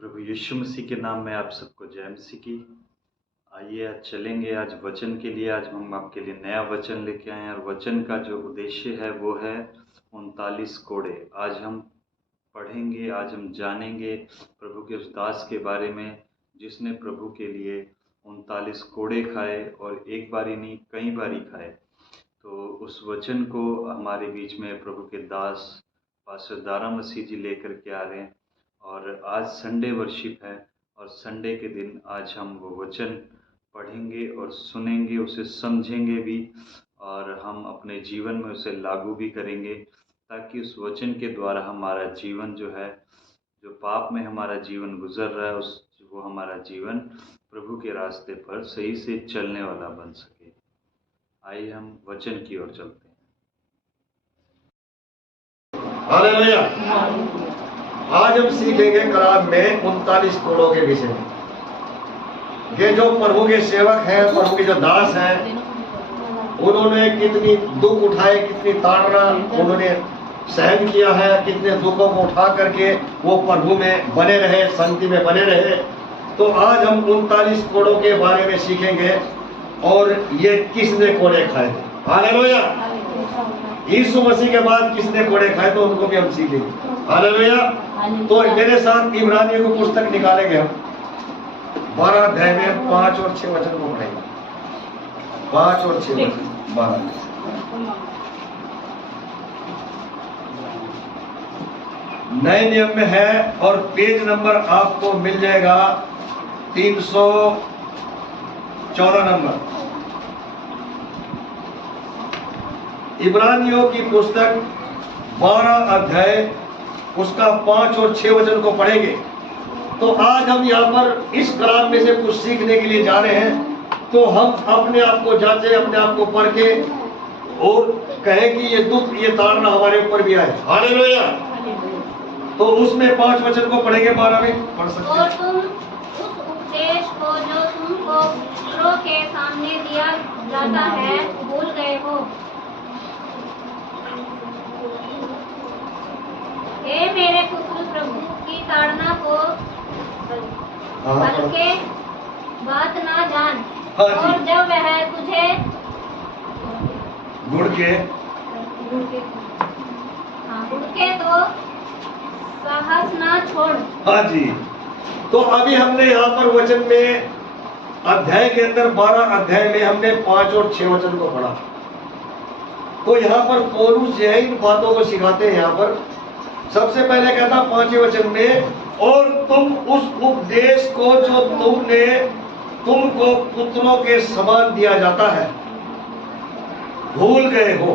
प्रभु यीशु मसीह के नाम में आप सबको जय मसीह की। आइए आज चलेंगे आज वचन के लिए। आज हम आपके लिए नया वचन लेके आए हैं और वचन का जो उद्देश्य है वो है 39 कोड़े। आज हम पढ़ेंगे, आज हम जानेंगे प्रभु के उस दास के बारे में जिसने प्रभु के लिए 39 कोड़े खाए और एक बारी नहीं कई बारी खाए। तो उस वचन को हमारे बीच में प्रभु के दास पास्टर दारा मसीह जी लेकर के आ रहे हैं। और आज संडे वर्शिप है और संडे के दिन आज हम वो वचन पढ़ेंगे और सुनेंगे, उसे समझेंगे भी और हम अपने जीवन में उसे लागू भी करेंगे, ताकि उस वचन के द्वारा हमारा जीवन जो है, जो पाप में हमारा जीवन गुजर रहा है, वो हमारा जीवन प्रभु के रास्ते पर सही से चलने वाला बन सके। आइए हम वचन की ओर चलते हैं। हालेलुया। आज हम सीखेंगे कलाम में 39 कोड़ों के विषय में। ये जो प्रभु के सेवक हैं, प्रभु के जो दास हैं, उन्होंने कितनी दुख उठाए, कितनी ताड़ना उन्होंने सहन किया है, कितने दुखों को उठा करके वो प्रभु में बने रहे, संगति में बने रहे। तो आज हम 39 कोड़ों के बारे में सीखेंगे और ये किसने कोड़े खाए थे। हालेलुया। यीशु मसीह के बाद किसने कोड़े खाए तो उनको भी हम सीखेंगे। हालेलुया। तो मेरे साथ इब्रानियों की पुस्तक निकालेंगे हम 12 अध्याय में 5 और 6 वचन को पढ़ेंगे। 5 और 6 वचन 12 नए नियम में है और पेज नंबर आपको मिल जाएगा 314 नंबर। इब्रानियों की पुस्तक 12 अध्याय उसका 5 और 6 वचन को पढ़ेंगे। तो आज हम यहाँ पर इस कलाम में से कुछ सीखने के लिए जा रहे हैं। तो हम अपने आप को जांचे, अपने आप को परखे और कहें कि ये दुख, ये ताड़ना हमारे ऊपर भी आए। हालेलुया। तो उसमें 5 वचन को पढ़ेंगे, 12 में पढ़ सकते हैं। और तुम उस उपदेश को जो तुमको पुत्रों के सामने दिया जाता है भूल गए हो। हे मेरे पुत्र, प्रभु की ताड़ना को हल्के बात ना जान। और जब वह तुझे गुड़के तो साहस ना छोड़। हाँ जी। तो अभी हमने यहाँ पर वचन में अध्याय के अंदर 12 अध्याय में हमने 5 और 6 वचन को पढ़ा। तो यहाँ पर पौलुस जो है इन बातों को सिखाते हैं। यहाँ पर सबसे पहले कहता 5वें वचन में, और तुम उस उपदेश को जो तुमको पुत्रों के समान दिया जाता है भूल गए हो।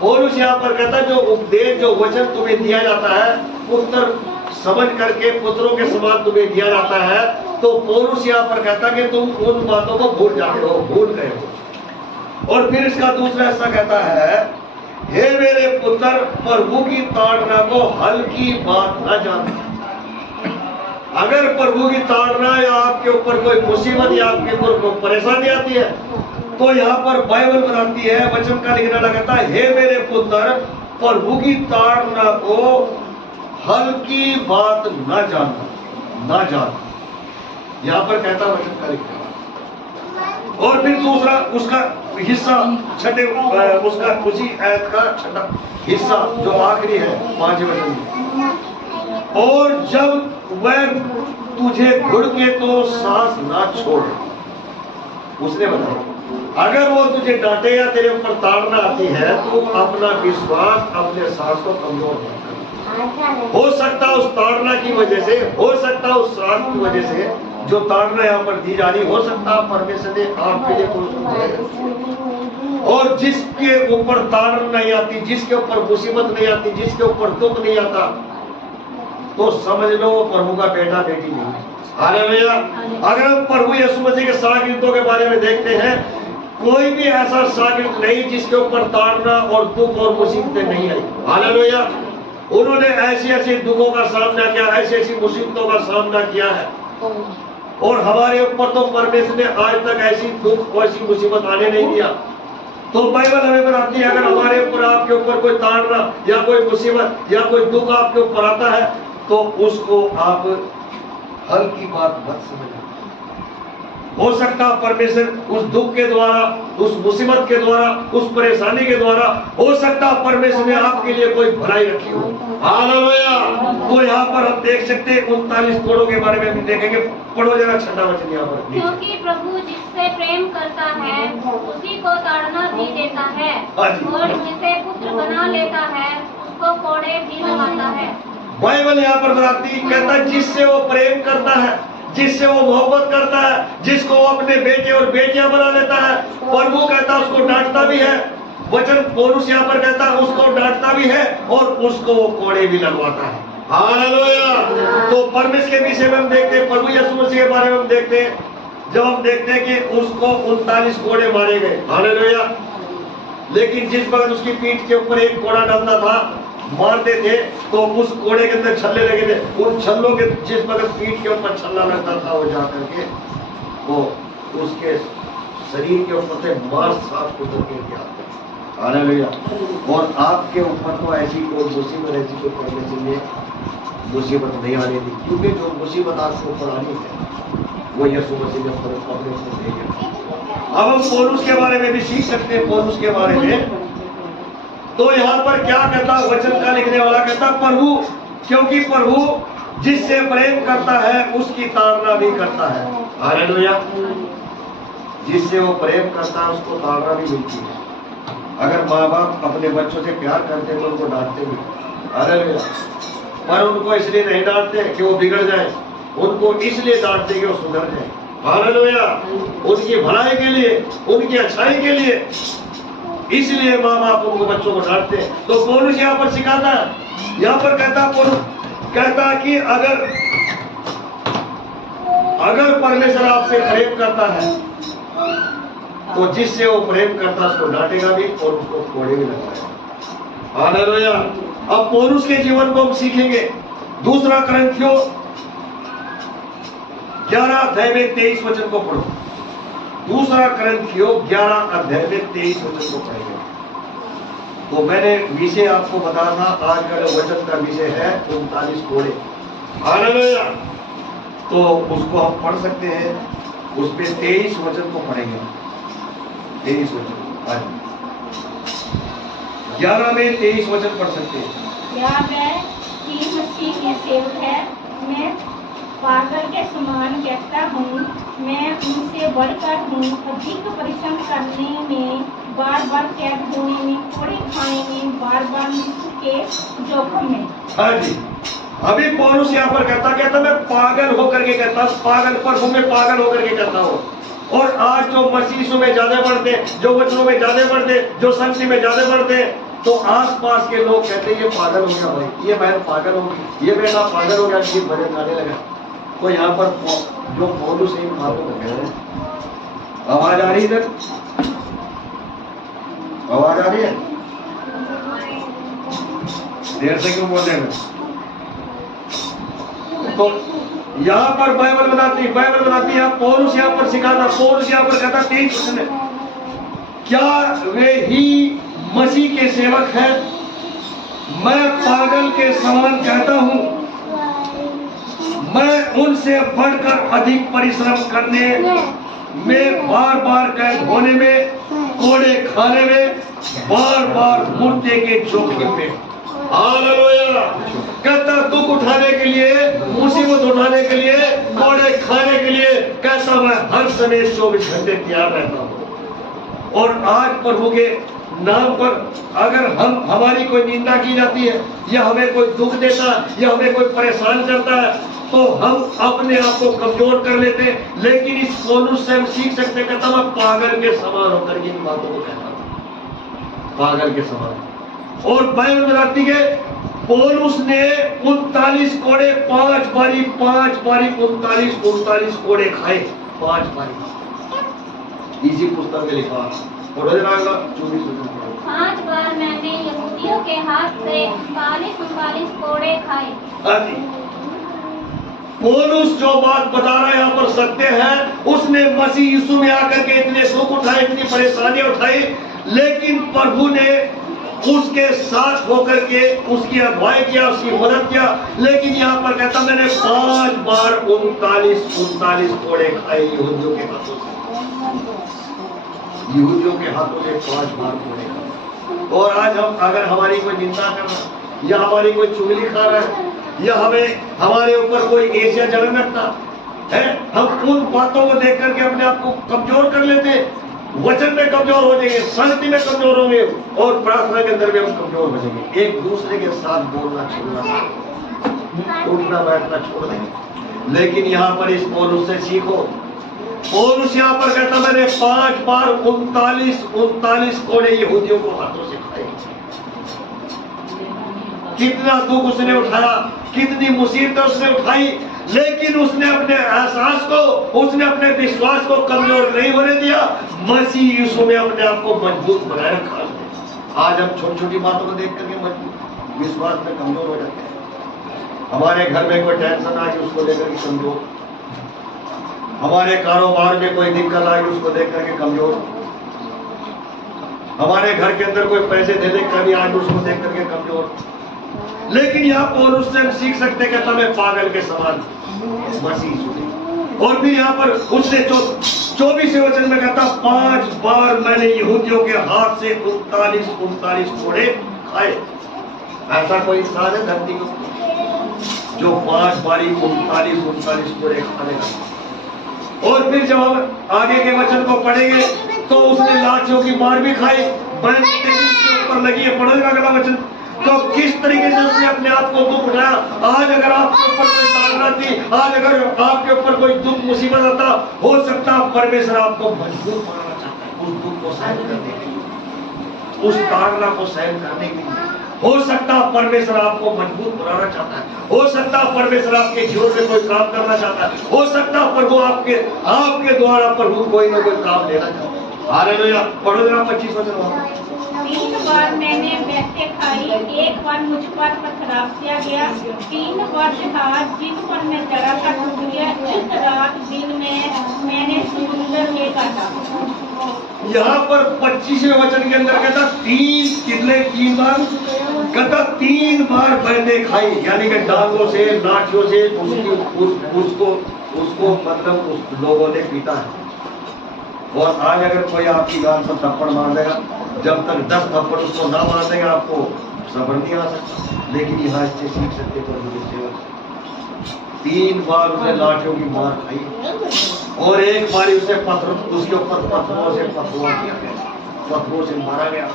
पौलुस यहाँ पर कहता जो उपदेश, जो वचन तुम्हें दिया जाता है पुत्र समझ करके, पुत्रों के समान तुम्हें दिया जाता है, तो पौलुस यहाँ पर कहता कि तुम उन बातों को भूल जाते हो, भूल गए हो। और फिर इसका दूसरा हिस्सा कहता है, हे मेरे पुत्र, प्रभु की ताड़ना को हल्की बात न जान। अगर प्रभु की ताड़ना या आपके ऊपर कोई मुसीबत या आपके ऊपर कोई परेशानी आती है, तो यहाँ पर बाइबल बताती है, वचन का लिखना लगाता है, हे मेरे पुत्र, प्रभु की ताड़ना को हल्की बात न जानना, न जान। यहाँ पर कहता वचन का लिखना। और फिर दूसरा उसका हिस्सा छठे उसका उसी आयत का छठा हिस्सा जो आखिरी है 5वें वचन में, और जब वह तुझे घुड़के तो सांस ना छोड़। उसने बताया अगर वो तुझे डांटे या तेरे ऊपर ताड़ना आती है तो अपना विश्वास, अपने सांस को कमजोर मत कर। हो सकता उस ताड़ना की वजह से, हो सकता उस सांस की वजह से जो ताड़ना यहाँ पर दी जा रही, हो सकता परमेश्वर ने आपके लिए कोई, और जिसके ऊपर ताड़ना नहीं आती, जिसके ऊपर मुसीबत नहीं आती, जिसके ऊपर दुख नहीं आता, तो समझ लो वो प्रभु का बेटा बेटी नहीं। हालेलुया। अगर हम प्रभु यीशु मसीह के शागिर्दों के बारे में देखते हैं, कोई भी ऐसा शागिर्द नहीं जिसके ऊपर ताड़ना और दुख और मुसीबतें नहीं आई। हालेलुया। उन्होंने ऐसी ऐसी दुखों का सामना किया, ऐसी ऐसी मुसीबतों का सामना किया है, और हमारे ऊपर तो परमेश्वर ने आज तक ऐसी दुख और ऐसी मुसीबत आने नहीं दिया। तो बाइबल हमें बताती है अगर हमारे ऊपर, आपके ऊपर कोई ताड़ना या कोई मुसीबत या कोई दुख आपके ऊपर आता है, तो उसको आप हल्की बात मत समझना। हो सकता परमेश्वर उस दुख के द्वारा, उस मुसीबत के द्वारा, उस परेशानी के द्वारा, हो सकता परमेश्वर ने आपके लिए कोई भलाई रखी हो। हालेलुया। तो यहाँ पर हम देख सकते हैं 39 कोड़ों के बारे में हम देखेंगे। पढ़ो जरा 6वां वचन यहाँ पर। क्योंकि प्रभु जिससे प्रेम करता है उसी को ताड़ना भी देता है, और जिसे पुत्र बना लेता है उसको कोड़े भी लगाता है। बाइबल यहाँ पर बताती कहता है जिससे वो प्रेम करता है, जिससे वो मोहब्बत करता है, जिसको वो अपने बेटे और बेटियां बना लेता है, प्रभु कहता है उसको डांटता भी है। वचन पौलुस यहाँ पर कहता है उसको डांटता भी है और उसको वो कोड़े भी लगवाता है। हालेलुया। तो परमेश्वर के विषय में हम देखते हैं, प्रभु यीशु मसीह के बारे में हम देखते हैं, जब हम देखते हैं कि उसको 39 कोड़े मारे गए। हालेलुया। लेकिन जिस वक्त उसकी पीठ के ऊपर एक कोड़ा डालता था, मारते थे, तो उस कोड़े के अंदर छल्ले लगे थे। उन छल्लों के जिस वक्त पीठ के ऊपर छल्ला लगता था, वो जाकर के वो उसके शरीर के ऊपर से मांस साफ उतर के आते। हालेलुया। और आपके ऊपर तो ऐसी कोई मुसीबत, ऐसी कोई पड़ने मुसीबत नहीं आने दी, क्योंकि जो मुसीबत आपके ऊपर आनी है वो यीशु मसीह ने अपने ऊपर दे दिया। अब हम पौलुस के बारे में भी सीख सकते हैं। पौलुस के बारे में तो यहाँ पर क्या कहता, वचन का लिखने वाला कहता प्रभु, क्योंकि प्रभु जिससे प्रेम करता है उसकी ताड़ना भी करता है। हालेलुया। जिससे वो प्रेम करता है उसको ताड़ना भी मिलती है। अगर माँ बाप अपने बच्चों से प्यार करते हैं तो उनको डांटते भी। हालेलुया। पर उनको इसलिए नहीं डांटते कि वो बिगड़ जाए, उनको इसलिए डांटते कि वो सुधर जाए। हालेलुया। उनकी भलाई के लिए, उनकी अच्छाई के लिए, इसलिए माँ बाप उनको बच्चों को डांटते हैं। तो पौलुस यहाँ पर सिखाता है, यहाँ पर कहता पौलुस कहता कि अगर परमेश्वर आपसे प्रेम करता है तो जिससे वो प्रेम करता उसको डांटेगा भी और उसको कोड़े भी लगाएगा। हालेलुया। अब पौलुस के जीवन को हम सीखेंगे। दूसरा करंथियों 11 अध्याय में 23 वचन को पढ़ो। दूसरा करंथियों 11 अध्याय में 23 वचन को पढ़ेंगे। तो मैंने विषय आपको बताया था, आज का वचन का विषय है 39 कोड़े। हालेलुया। तो उसको हम पढ़ सकते हैं, उसमें 23 वचन को पढ़ेंगे। 23 वचन 11 में 23 वचन पढ़ सकते हैं। या मैं कि मसीह के सेवक है, मैं पागल के समान कहता हूँ, मैं उनसे बढ़कर हूँ। अधिक परिश्रम करने में, बार बार कैद होने में, कोड़े खाने में, बार बार मृत्यु के जोखिम में। हाँ जी। अभी पौलुस यहाँ पर कहता मैं पागल होकर के कहता हूँ, पागल पर हूँ, मैं पागल होकर के कहता हूँ। और आज जो मसीह में ज्यादा बढ़ते, जो वचनों में ज्यादा बढ़ते, जो संगति में ज्यादा बढ़ते, तो आसपास के लोग कहते ये पागल हो गया भाई, ये बहन पागल होगी, ये बेटा पागल हो गया, ये भजन गाने लगा। तो यहाँ पर जो पौलुस इन बातों को कह रहे हैं, आवाज आ रही है? आवाज आ रही है? देर से क्यों बोल रहे हैं? तो यहाँ पर बाइबल बताती है, पौलुस यहाँ पर सिखाता, पौलुस यहाँ पर कहता 23 वचन में, क्या वे ही मसीह के सेवक हैं? मैं पागल के समान कहता हूँ, मैं उनसे बढ़कर अधिक परिश्रम करने में, बार बार कैद होने में, कोड़े खाने में, बार बार मुर्दे के जोखिम में। हालेलुया। कहता दुख उठाने के लिए, मुसीबत उठाने के लिए, कोड़े खाने के लिए, कहता मैं हर समय 24 घंटे तैयार रहता हूँ। और आज प्रभु के नाम पर अगर हमारी कोई निंदा की जाती है, या हमें कोई दुख देता है, या हमें कोई परेशान करता है, तो हम अपने आप को कमजोर कर लेते हैं। लेकिन इस पौलुस से हम सीख सकते हैं, कहता मैं पागल के समान होकर के इन बातों को कहता हूँ, पागल के समान। और बाइबल बताती है पौलुस ने 39 कोड़े 5 बारी 39 कोड़े खाए, 5 बारी। इसी पुस्तक में लिखा और 5 बार मैंने यहूदियों के हाथ से 39 कोड़े खाए। पौलुस जो बात बता रहा है यहाँ पर सत्य है। उसने मसीह यीशु में आकर के इतने दुख उठाए, इतनी परेशानी उठाई, लेकिन प्रभु ने उसके साथ होकर के उसकी अगुवाई किया, उसकी मदद किया। लेकिन यहाँ पर कहता मैंने 5 बार 39 कोड़े खाए यहूदियों के हाथों से, यहूदियों के हाथों से 5 बार कोड़े खाए। और आज हम अगर हमारी कोई निंदा कर रहा है या हमारी कोई चुगली खा रहा है या हमारे ऊपर कोई ईर्ष्या जलन रखता है, हम उन बातों को देख करके अपने आप को कमजोर कर लेते हैं, वचन में कमजोर हो जाएंगे, शांति में कमजोर होंगे और प्रार्थना के अंदर भी हम कमजोर हो जाएंगे। एक दूसरे के साथ बोलना छोड़ना, उठना बैठना छोड़ देंगे। लेकिन यहाँ पर इस पौलुस से सीखो। पौलुस यहाँ पर कहता मैंने 5 बार 39 कोड़े यहूदियों को हाथों से खाए। कितना दुख उसने उठाया, कितनी मुसीबतें उसने उठाई, लेकिन उसने अपने एहसास को, उसने अपने विश्वास को कमजोर नहीं होने दिया। मसीह यीशु में अपने आप को मजबूत बनाए रखा। आज हम छोटी छोटी बातों को देख करके मजबूत विश्वास में कमजोर हो जाते हैं। हमारे घर में कोई टेंशन आई उसको लेकर के कमजोर, हमारे कारोबार में कोई दिक्कत आई उसको देख करके कमजोर, हमारे घर के अंदर कोई पैसे देने का भी आज उसको देख करके कमजोर। लेकिन यहाँ पौलुस से हम सीख सकते कहता मैं पागल के समान मसीह। और फिर यहाँ पर उसने 24वें वचन में कहता 5 बार मैंने यहूदियों के हाथ से 39 कोड़े खाए। ऐसा कोई इंसान है धरती को जो 5 बारी 39 कोड़े खा लेगा। और फिर जब हम आगे के वचन को पढ़ेंगे तो उसने लाठियों की मार भी खाई, बैंड के ऊपर लगी है। पढ़ेगा अगला वचन तो किस तरीके से उसने अपने आप को दुख उठाया। आज अगर आपके ऊपर कोई ताड़ना थी, आज अगर आपके ऊपर कोई दुख मुसीबत आता, हो सकता परमेश्वर आपको मजबूत बनाना चाहता है उस दुख को सहन करने के लिए, उस ताड़ना को सहन करने के लिए। हो सकता परमेश्वर आपको मजबूत बनाना चाहता है, हो सकता परमेश्वर आपके जीवन में कोई काम करना चाहता है, हो सकता प्रभु आपके द्वारा प्रभु कोई ना कोई काम लेना चाहता है। हालेलुया। पढ़ो जरा 25 वचन। 3 बार मैंने बैठे खाई, 1 बार मुझ पर पथराव किया गया, 3 बार जहाज जिन पर मैं चढ़ा था टूट गया। इस रात दिन में मैंने समुद्र में काटा। यहाँ पर 25वें वचन के अंदर कहता 3 बार कहता 3 बार मैंने खाई, यानी कि डांगों से लाठियों से उसको मतलब उस लोगों ने पीटा है। और आज अगर कोई आपकी गाल पर थप्पड़ मार देगा, जब तक 10 थप्पड़ उसको ना मार देगा आपको सब्र नहीं आ सकता। लेकिन यहाँ इससे सीख सकते पर 3 बार उसे लाठियों की मार खाई और 1 बारी उसे उसके ऊपर पत्थरों से पथुआ किया गया, पत्थरों से मारा गया।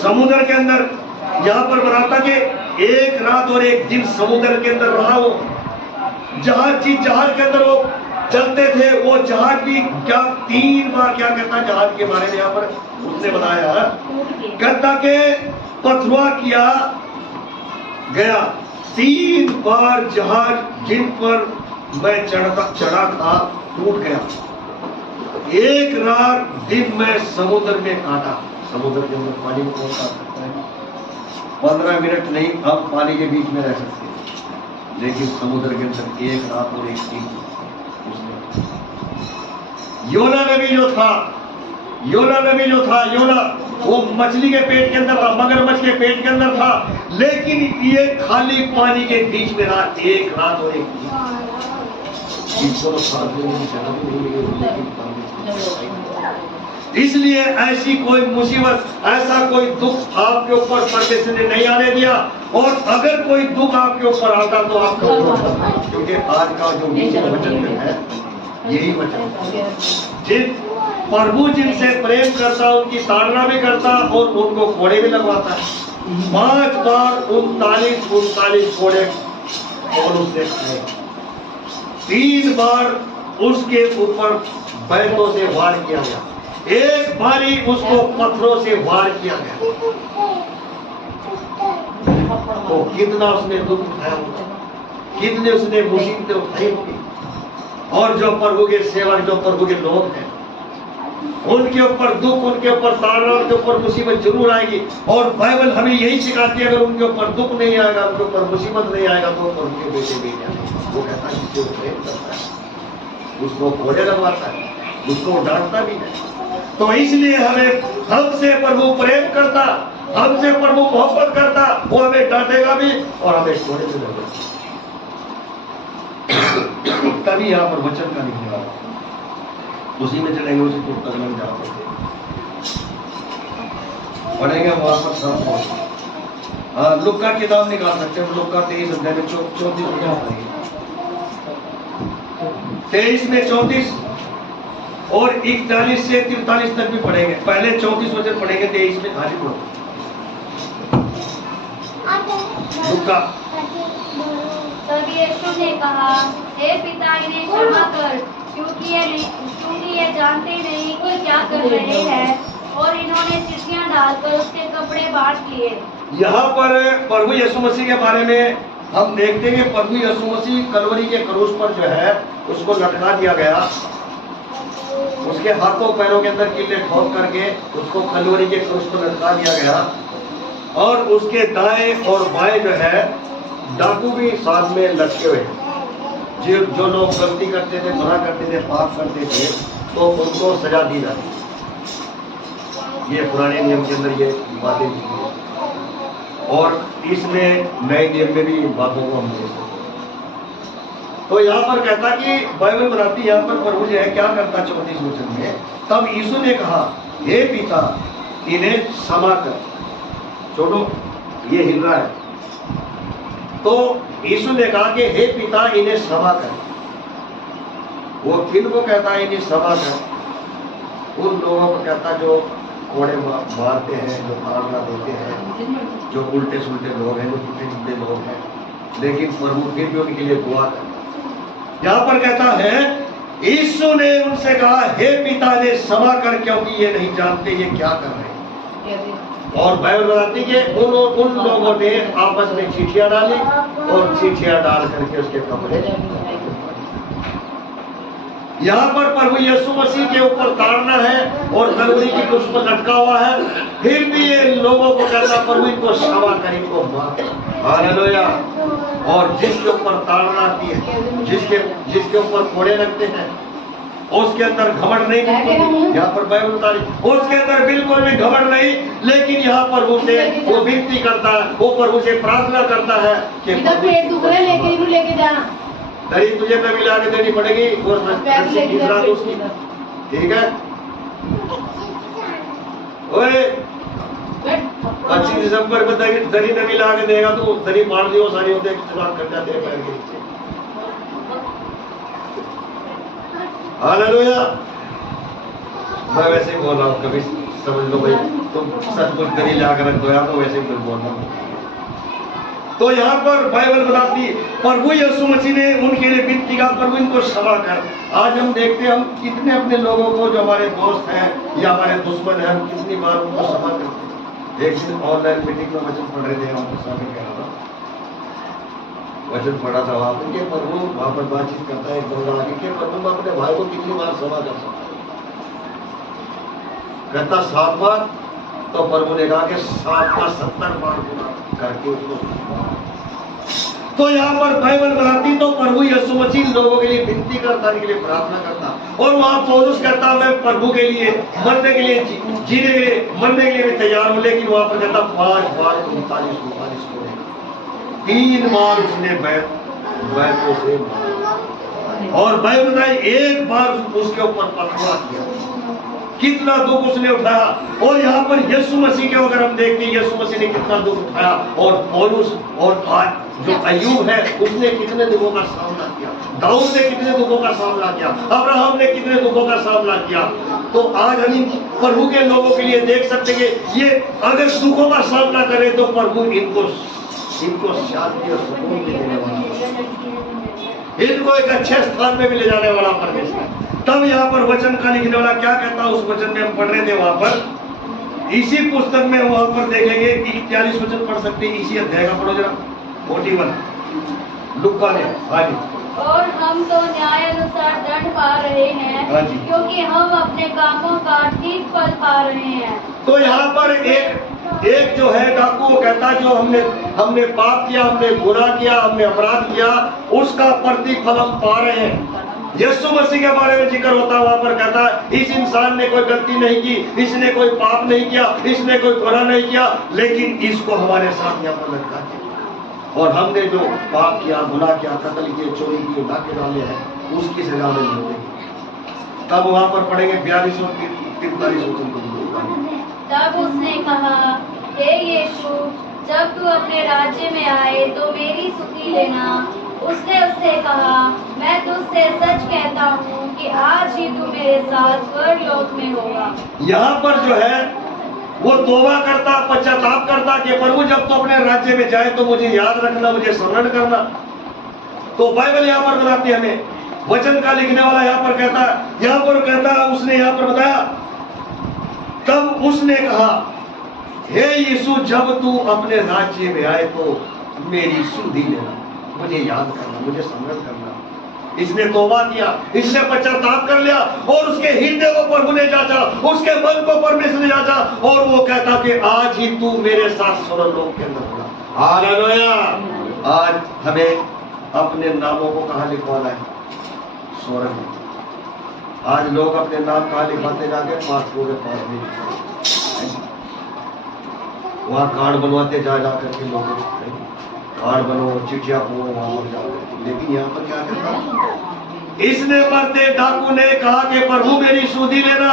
समुद्र के अंदर यहाँ पर बनाता कि 1 रात और 1 दिन समुद्र के अंदर रहा। वो जहाज के अंदर वो चलते थे, वो जहाज भी क्या 3 बार क्या कहता जहाज के बारे में यहाँ पर उसने बताया, कहता के पथरुआ किया गया। 3 बार जहाज जिन पर मैं चढ़ा था टूट गया। 1 रात दिन में समुद्र में काटा। समुद्र के अंदर पानी में कौन काट सकता है? 15 मिनट नहीं हम पानी के बीच में रह सकते हैं, लेकिन समुद्र के अंदर 1 रात और 1 दिन। योना नबी जो था, योना वो मछली के पेट के अंदर था, मगरमच्छ के पेट के अंदर था, लेकिन ये खाली पानी के बीच में रहा 1 रात और 1 दिन। इसलिए ऐसी कोई मुसीबत, ऐसा कोई दुख आपके ऊपर परमेश्वर ने नहीं आने दिया। और अगर कोई दुख आपके ऊपर आता तो आपको, क्योंकि आज का जो वचन है यही वचन, प्रभु जिनसे प्रेम करता उनकी ताड़ना भी करता और उनको कोड़े भी लगवाता है। 5 बार 39 कोड़े और उसने खाए। 3 बार उसके ऊपर बैलों से वार किया गया, 1 बारी उसको पत्थरों से वार किया गया। तो कितना उसने दुख उठाया होगा, कितने उसने मुसीबतें उठाई होगी। और जो प्रभु के सेवक, जो प्रभु के लोग हैं, उनके ऊपर दुख, उनके ऊपर ताड़ना, उनके ऊपर मुसीबत जरूर आएगी। और बाइबल हमें यही सिखाती है, अगर उनके ऊपर दुख नहीं आएगा, उनके ऊपर मुसीबत नहीं आएगा तो प्रभु के बेटे भी जाएंगे। वो कहता है जिसको प्रेम करता है उसको कोड़े लगवाता है, उसको डांटता भी है। तो इसलिए हमें हमसे प्रभु प्रेम करता, हमसे प्रभु मोहब्बत करता, वो हमें डांटेगा भी और हमें छोड़े भी देगा। तभी यहाँ पर वचन का लिखने वाला उसी में चलेंगे, उसी पुस्तक में जहाँ पर पढ़ेंगे वहां पर सब। हाँ, लुक्का किताब निकाल सकते हैं, लुक्का 23 अध्याय में 34 पढ़ेंगे, 23 में 34 और 41 से 43 तक भी पढ़ेंगे। पहले 34 वचन पढ़ेंगे, 23 में हाजिर पढ़ो लुक्का। तब यीशु ने कहा, हे पिता, इन्हें क्षमा कर, क्योंकि ये जानते नहीं कि क्या कर रहे हैं। और इन्होंने चिट्ठियां डालकर उसके कपड़े बांट लिए। यहाँ पर प्रभु यीशु मसीह के बारे में हम देखते हैं, प्रभु यीशु मसीह कलवरी के क्रूस पर जो है उसको लटका दिया गया, उसके हाथों पैरों के अंदर कीले ठोक करके उसको कलवरी के क्रूस पर लटका दिया गया। और उसके दाएं और बाएं जो है डाकू भी साथ में लटके हुए। जो लोग गलती करते थे, गुनाह करते थे, पाप करते थे, तो उनको सजा दी जाती। ये पुराने नियम के अंदर ये बातें लिखी हैं और इसमें नए नियम में भी इन बातों को हम देख सकते हैं। तो यहाँ पर कहता कि बाइबल बताती, यहाँ पर प्रभु जो है क्या करता 34 वचन में, तब यीशु ने कहा, हे पिता, इन्हें क्षमा कर। छोड़ो, ये हिल रहा है। तो यीशु ने कहा कि हे पिता, इन्हें क्षमा कर। वो किन को कहता है इन्हें क्षमा कर? उन लोगों को कहता जो कोड़े मारते हैं, जो ताड़ना देते हैं, जो उल्टे सुलटे लोग हैं, जो टूटे टूटे लोग हैं, लेकिन प्रभु फिर भी उनके लिए दुआ कर। यहाँ पर कहता है यीशु ने उनसे कहा, हे पिता, ने क्षमा कर, क्योंकि ये नहीं जानते ये क्या कर रहे हैं। और बाइबल बताती है कि उन लोगों ने आपस में चिट्ठियां डाली और चिट्ठियां डाल करके उसके कपड़े। यहाँ पर प्रभु यीशु मसीह के ऊपर ताड़ना है और कलवरी की क्रूस पर लटका हुआ है, फिर भी ये लोगों को कहता प्रभु इनको क्षमा कर, इनको माफ। हालेलुया। और जिसके ऊपर ताड़ना आती है, जिसके ऊपर कोड़े लगते हैं, उसके अंदर घमंड नहीं। यहाँ पर बाइबल बता रही उसके अंदर बिल्कुल भी घमंड नहीं, लेकिन यहाँ प्रभु से वो विनती करता है, वो प्रभु से प्रार्थना करता है कि लेके जाना दरी तुझे मैं मिला के देनी पड़ेगी और उसकी, ठीक है। ओए 25 दिसंबर में दरी न मिला के देगा तो दरी मार दियो सारी होते कर जाते हैं पैर के नीचे। हालेलुया। मैं वैसे ही बोल रहा हूँ, कभी समझ लो भाई तुम सचमुच दरी ला कर रख दो या तो वैसे ही बोल रहा हूँ। तो यहाँ पर बाइबल बताती प्रभु यीशु मसीह ने उनके लिए विनती का, प्रभु इनको क्षमा कर। आज हम देखते हैं हम कितने अपने लोगों को जो हमारे दोस्त हैं या हमारे दुश्मन हैं, हम कितनी बार उनको क्षमा करते हैं। एक दिन ऑनलाइन मीटिंग में वचन पढ़ रहे थे, वहाँ सामने कह रहा था, वचन पढ़ा था वहाँ पर कि प्रभु वहाँ पर बातचीत करता है, एक बंदा आगे कि प्रभु मैं अपने भाई को कितनी बार क्षमा कर सकता हूँ? कहता 7 बार। तो प्रभु ने कहा कि 7 का 70 बार गुना करके उसको। तो यहाँ पर बाइबल बनाती तो प्रभु यीशु मसीह लोगों के लिए विनती करता, के लिए प्रार्थना करता, और वहाँ पौलुस कहता मैं प्रभु के लिए मरने के लिए, जीने के लिए, मरने के लिए भी तैयार हूँ। लेकिन वहाँ पर कहता 5 बार 39 को 3 बार उसने बैठों से, और बाइबल बताई 1 बार उसके ऊपर पथराव किया। कितना दुख उसने उठाया। और यहाँ पर यीशु मसीह के अगर हम देखते हैं यीशु मसीह ने कितना दुख उठाया, और पौलुस और आज जो अय्यूब है उसने कितने दुखों का सामना किया, दाऊद ने कितने दुखों का सामना किया, अब्राहम ने कितने दुखों का सामना किया। तो आज हम प्रभु के लोगों के लिए देख सकते हैं ये अगर दुखों का सामना करें तो प्रभु इनको शांति और सुकून देने वाला, इनको एक अच्छे स्थान में भी ले जाने वाला परमेश्वर। तब यहाँ पर वचन का लिखने वाला क्या कहता, उस वचन में हम पढ़ रहे थे वहां पर, इसी पुस्तक में वहां पर देखेंगे 41 वचन पढ़ सकते हैं, इसी अध्याय का पढ़ो जरा, 41 लुक्का ने। हाँ जी। और हम तो न्याय अनुसार दंड पा रहे हैं, क्योंकि हम अपने कामों का ठीक फल पा रहे हैं। तो यहाँ पर एक जो है डाकू वो कहता है जो हमने पाप किया, हमने गुनाह किया, हमने अपराध किया, उसका प्रतिफल हम पा रहे हैं। यीशु मसीह के बारे में जिक्र होता है, वहां पर कहता है इस इंसान ने कोई गलती नहीं की, इसने कोई पाप नहीं किया, इसने कोई बुरा नहीं किया, लेकिन इसको हमारे साथ यहाँ पर लटका दिया और हमने जो पाप किया, गुनाह किया, कत्ल किए, चोरी किए, डाके डाले हैं, उसकी सजा में मिलेगी। तब वहां पर पढ़ेंगे 42 और 43 वचन। तब उसने कहा, हे यीशु, जब तू अपने राज्य में आए तो मेरी सुधि लेना। उसने उससे कहा, मैं तुझसे सच कहता हूँ कि आज ही तू मेरे साथ स्वर्गलोक में होगा। यहाँ पर जो है वो तौबा करता, पश्चाताप करता कि प्रभु जब तो अपने राज्य में जाए तो मुझे याद रखना, मुझे स्मरण करना। तो बाइबल यहाँ पर बताती है हमें, वचन का लिखने वाला यहाँ पर कहता उसने यहाँ पर बताया, तब उसने कहा, हे यीशु, जब तू अपने राज्य में आए तो मेरी सुधि लेना, मुझे याद करना, मुझे स्मरण करना। इसने तौबा किया, इसने पश्चाताप कर लिया और उसके हृदय को प्रभु ने जांचा, उसके मन को परमेश्वर ने जांचा और वो कहता कि आज ही तू मेरे साथ स्वर्गलोक के अंदर होगा। हालेलुया। आज हमें अपने नामों को कहाँ लिखवाना है? स्वर्ग में। आज लोग अपने नाम कहाँ लिखवाते जाके? पासपोर्ट के पास भी लिखवाते, वहाँ कार्ड बनवाते जा करके लोग कार्ड बनो, चिट्ठियां हो वहां पर जाकर। लेकिन यहाँ पर क्या करता? इसने मरते डाकू ने कहा कि प्रभु मेरी सुधि लेना,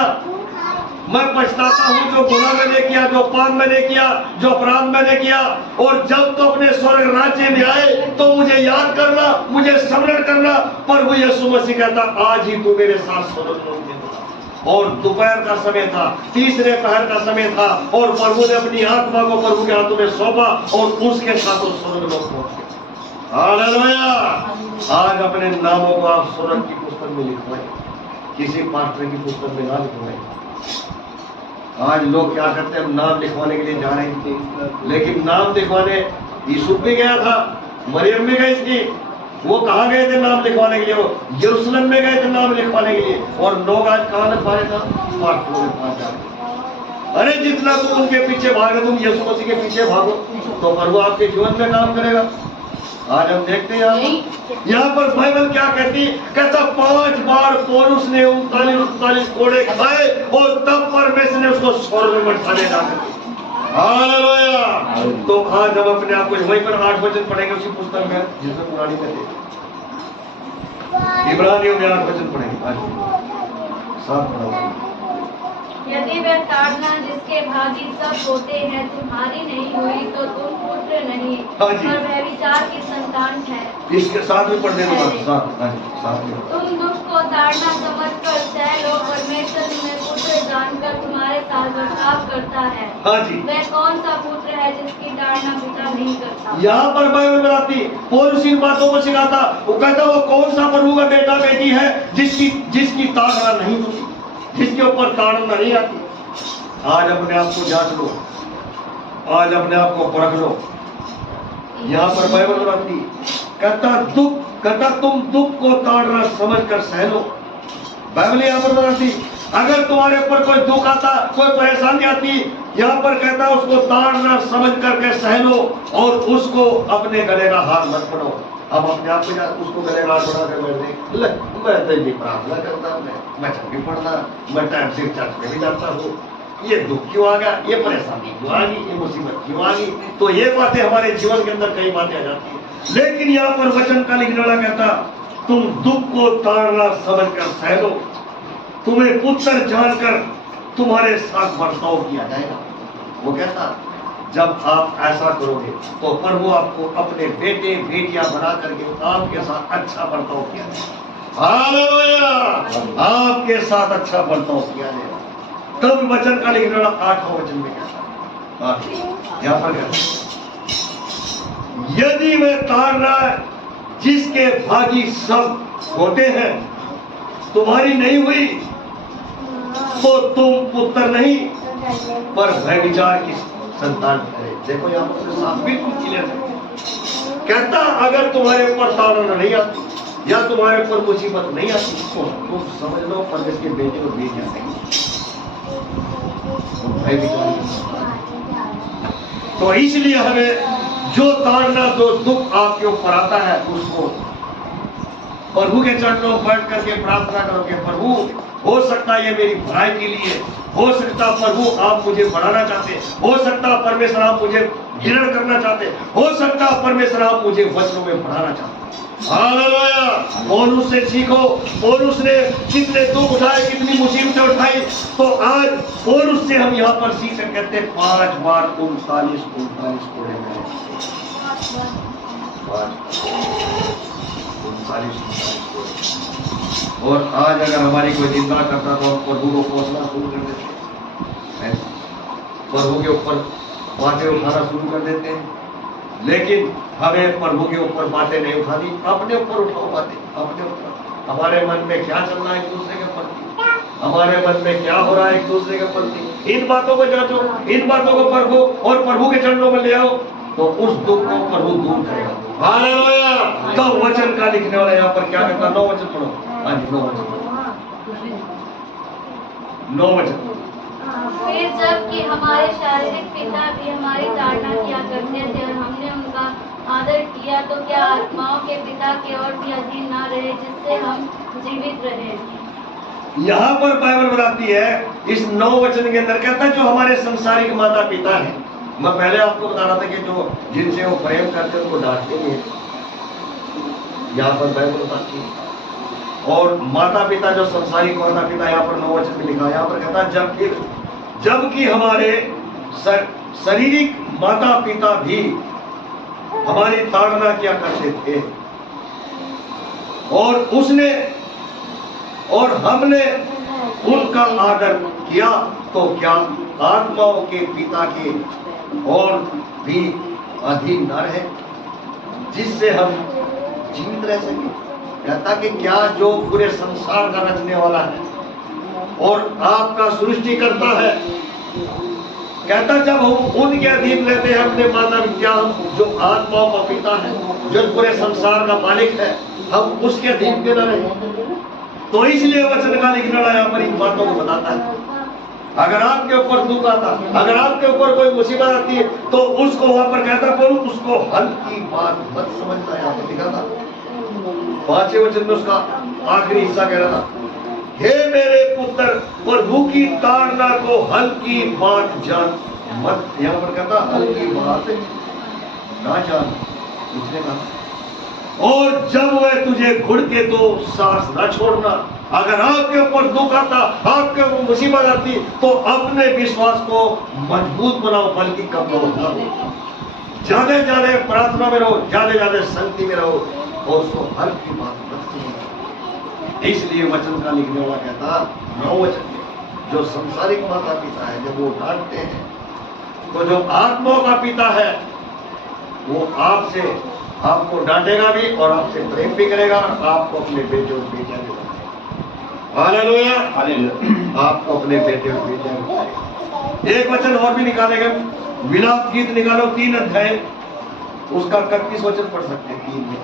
मैं पछताता हूँ जो गुनाह मैंने किया, जो पाप मैंने किया, जो अपराध मैंने किया, और जब तो अपने स्वर्ग राज्य में आए तो मुझे याद करना, मुझे स्मरण करना। प्रभु यीशु मसीह कहता, आज ही तू मेरे साथ स्वर्गलोक में होगा। और दोपहर का समय था, तीसरे पहर का समय था, और प्रभु ने अपनी आत्मा को प्रभु के हाथों में सौंपा और उसके साथ वो स्वर्गलोक पहुंच गए। हालेलुया। आज अपने नामों को आप स्वर्ग की पुस्तक में लिखवाएं, किसी पास्टर की पुस्तक में ना लिखवाएं। आज लोग क्या करते हैं, नाम लिखवाने के लिए जा रहे थे, लेकिन नाम लिखवाने यूसुफ भी गया था, मरियम भी गई थी। वो कहाँ गए थे नाम लिखवाने के लिए? वो यरूशलेम में गए थे नाम लिखवाने के लिए। और लोग आज कहाँ लिखवा रहे थे? पास्टरों के पास जाके। अरे जितना तुम उनके पीछे भागो, तुम यीशु मसीह के पीछे भागो, तो प्रभु आपके जीवन में काम करेगा। आज हम देखते हैं यहाँ पर बाइबल क्या कहती, कहता 5 बार पौलुस ने 39 कोड़े खाए और तब परमेश्वर ने उसको स्वर्ग में उठाने जाकर। हालेलुया। तो आज हम अपने आप को वहीं पर 8 वचन पढ़ेंगे उसी पुस्तक में जिसमें पुरानी में इब्रानियों में 8 वचन पढ़ेंगे। आज 7 पढ़ा। यदि वह ताड़ना जिसके भागी सब होते हैं तुम्हारी नहीं हुई तो तुम पुत्र नहीं, पर व्यभिचार की संतान है। इसके साथ भी पढ़ देना, साथ में। तुम दुख को ताड़ना समझकर सह लो, परमेश्वर तुम्हें पुत्र जानकर तुम्हारे साथ बर्ताव करता है। हाँ जी। वह कौन सा पुत्र है जिसकी ताड़ना पिता नहीं करता? यहाँ पर बाइबल बताती, पौलुस इन बातों को सिखाता, वो कहता वो कौन सा प्रभु का बेटा बेटी है जिसकी ताड़ना नहीं होती, जिसके ऊपर ताड़ना नहीं आती। आज अपने आप को जांच लो, आज अपने आप को परख लो। यहाँ पर बाइबल बताती, कहता तुम दुख को ताड़ना समझकर सह लो। बाइबल यहाँ पर बताती, अगर तुम्हारे ऊपर कोई दुख आता, कोई परेशानी आती, यहाँ पर कहता उसको ताड़ना समझ करके सह लो और उसको अपने गले का हाथ मत पड़ो। अब अपने आप को उसको गले का हाथ बढ़ा कर बैठ, मैं तो ये प्रार्थना करता, मैं छुट्टी पढ़ता, मैं टाइम से चर्च में भी जाता हूँ, ये दुख क्यों आ गया, ये परेशानी क्यों आ गई, ये मुसीबत क्यों आ गई। तो ये बातें हमारे जीवन के अंदर कई बातें आ जाती है। लेकिन यहाँ पर वचन का लिखने वाला कहता, तुम दुख को ताड़ना समझकर सह लो, तुम्हें पुत्र जानकर तुम्हारे साथ बर्ताव किया जाएगा। वो कहता जब आप ऐसा करोगे तो प्रभु आपको अपने बेटे बेटियां बना करके आपके साथ अच्छा बर्ताव किया जाएगा। हालेलुया। आपके साथ अच्छा बर्ताव किया जाएगा। तब वचन का लिखने वाला 8वां वचन में कहता, यहाँ पर कहता, यदि वह ताड़ना जिसके भागी सब होते हैं तुम्हारी नहीं हुई तो तुम पुत्र नहीं पर व्यभिचार की संतान है। देखो यहाँ पर साफ बिल्कुल क्लियर है। कहता अगर तुम्हारे ऊपर ताड़ना नहीं आती या तुम्हारे ऊपर मुसीबत नहीं आती तो तुम समझ लो परदेश के बेटे और बेटियां नहीं। तो इसलिए हमें जो ताड़ना जो दुख आपके ऊपर आता है उसको प्रभु के चरणों में बैठ करके प्रार्थना करोगे, प्रभु हो सकता है ये मेरी भलाई के लिए, हो सकता प्रभु आप मुझे बढ़ाना चाहते, हो सकता परमेश्वर आप मुझे गिरण करना चाहते, हो सकता परमेश्वर आप मुझे वचनों में बढ़ाना चाहते। हालेलुया। पौलुस से सीखो। पौलुस ने कितने दुख उठाए, कितनी मुसीबतें उठाई, तो आज पौलुस से हम यहाँ पर सीख सकते हैं 5 बार 39 कोड़े में, 39 और आज अगर हमारी कोई निंदा करता तो हम प्रभु को कोसना शुरू कर देते हैं, प्रभु के ऊपर बातें उठाना शुरू कर देते हैं। लेकिन हमें प्रभु के ऊपर बातें नहीं उठानी, अपने ऊपर उठाओ बातें, अपने ऊपर। हमारे मन में क्या चल रहा है एक दूसरे के प्रति, हमारे मन में क्या हो रहा है एक दूसरे के प्रति, इन बातों को जांचो, इन बातों को परखो और प्रभु के चरणों में ले आओ, तो उस दुख को प्रभु दूर करेगा। हालेलुया। तो वचन का लिखने वाला यहाँ पर क्या कहता है? 9 वचन पढ़ो। हाँ जी, 9 वचन। फिर जबकि हमारे शारीरिक पिता भी हमारी ताड़ना किया करते थे और हमने उनका आदर किया, तो क्या आत्माओं के पिता के और भी अधीन ना रहे, जिससे हम जीवित रहे। यहाँ पर बाइबल बताती है इस 9 वचन के अंदर कहता है जो हमारे संसारिक माता पिता हैं। मैं पहले आपको बता रहा था कि जो जिनसे वो प्रेम करते हैं उनको डांटते हैं, यहाँ पर बाइबल बताती है। और माता पिता जो संसारिक माता पिता, यहाँ पर 9 वचन में लिखा है, यहाँ पर कहता है जबकि हमारे शारीरिक माता पिता भी हमारी ताड़ना किया करते थे और हमने उनका आदर किया, तो क्या आत्माओं के पिता के और भी अधीन न रहे, जिससे हम जीवित रह सके। कहता कि क्या जो पूरे संसार का रचने वाला है और आपका सृष्टि करता है, कहता जब हम उनके अधीन रहते हैं अपने माता पिता, हम जो आत्माओं का पिता है, जो पूरे संसार का मालिक है, हम उसके अधीन क्यों न रहे। तो इसलिए वचन का लिखने वाला यहाँ पर इन बातों को बताता है। अगर आपके ऊपर दुख आता, अगर आपके ऊपर कोई मुसीबत आती है, तो उसको वहां पर कहता बोलू उसको हल्की बात मत समझना। यहाँ पर लिखा था 5वें वचन में उसका आखिरी हिस्सा कह रहा था, हे मेरे पुत्र प्रभु की ताड़ना को हल्की बात जान मत। यहाँ पर कहता हल्की बात ना जान, उसने कहा और जब वह तुझे घुड़के तो सांस न छोड़ना। अगर आपके ऊपर दुख आता, आपके ऊपर मुसीबत आती, तो अपने विश्वास को मजबूत बनाओ, बल्कि कमजोर न हो। ज्यादा प्रार्थना में रहो, ज्यादा शांति में रहो और उसको हल्की बात मत सुनो। इसलिए वचन का लिखने वाला कहता 9 वचन में जो संसारिक माता पिता है जब वो डांटते हैं, तो जो आत्माओं का पिता है वो आपको डांटेगा भी और आपसे प्रेम भी करेगा, आपको अपने बेटे और बेटियां भी बनाएगा। Hallelujah, hallelujah. आपको अपने बेटे और बेटियां भी बनाएगा। एक वचन और भी निकालेगा, विलाप गीत निकालो 3 अध्याय, उसका 31 वचन पढ़ सकते हैं। 3 में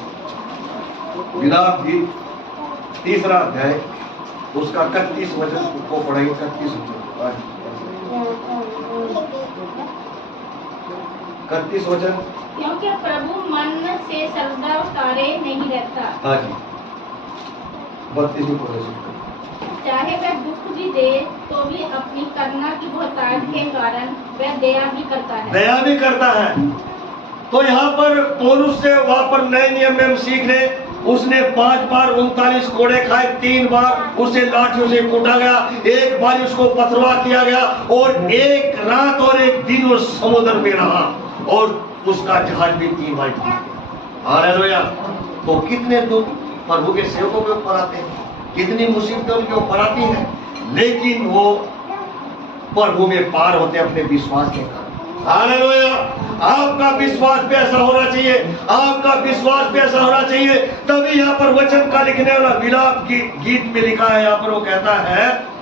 विलाप गीत 3रा अध्याय, उसका 31 वचन को पढ़ेंगे। 31 वचन। क्योंकि प्रभु मन से सदा उतारे नहीं रहता। हाँ जी, 32 पढ़े। चाहे वह दुख भी दे तो भी अपनी करुणा की बहुतायत के कारण वह दया भी करता है। दया भी करता है। तो यहाँ पर पौलुस से वहां पर नए नियम में हम सीख रहे, उसने 5 बार 39 कोड़े खाए, 3 बार उसे लाठियों से कूटा गया, 1 बार उसको पथरवा किया गया और 1 रात और 1 दिन वो समुद्र में रहा और उसका जहाज भी 3 बार टूट गया। हालेलुया। तो कितने दुख प्रभु के सेवकों के ऊपर आते हैं, कितनी मुसीबतें उनके ऊपर आती हैं, लेकिन वो प्रभु में पार होते अपने विश्वास के कारण। हालेलुया। आपका विश्वास भी ऐसा होना चाहिए, आपका विश्वास भी ऐसा होना चाहिए। तभी यहाँ पर वचन का लिखने वाला विलाप गीत में लिखा है, यहाँ पर वो कहता है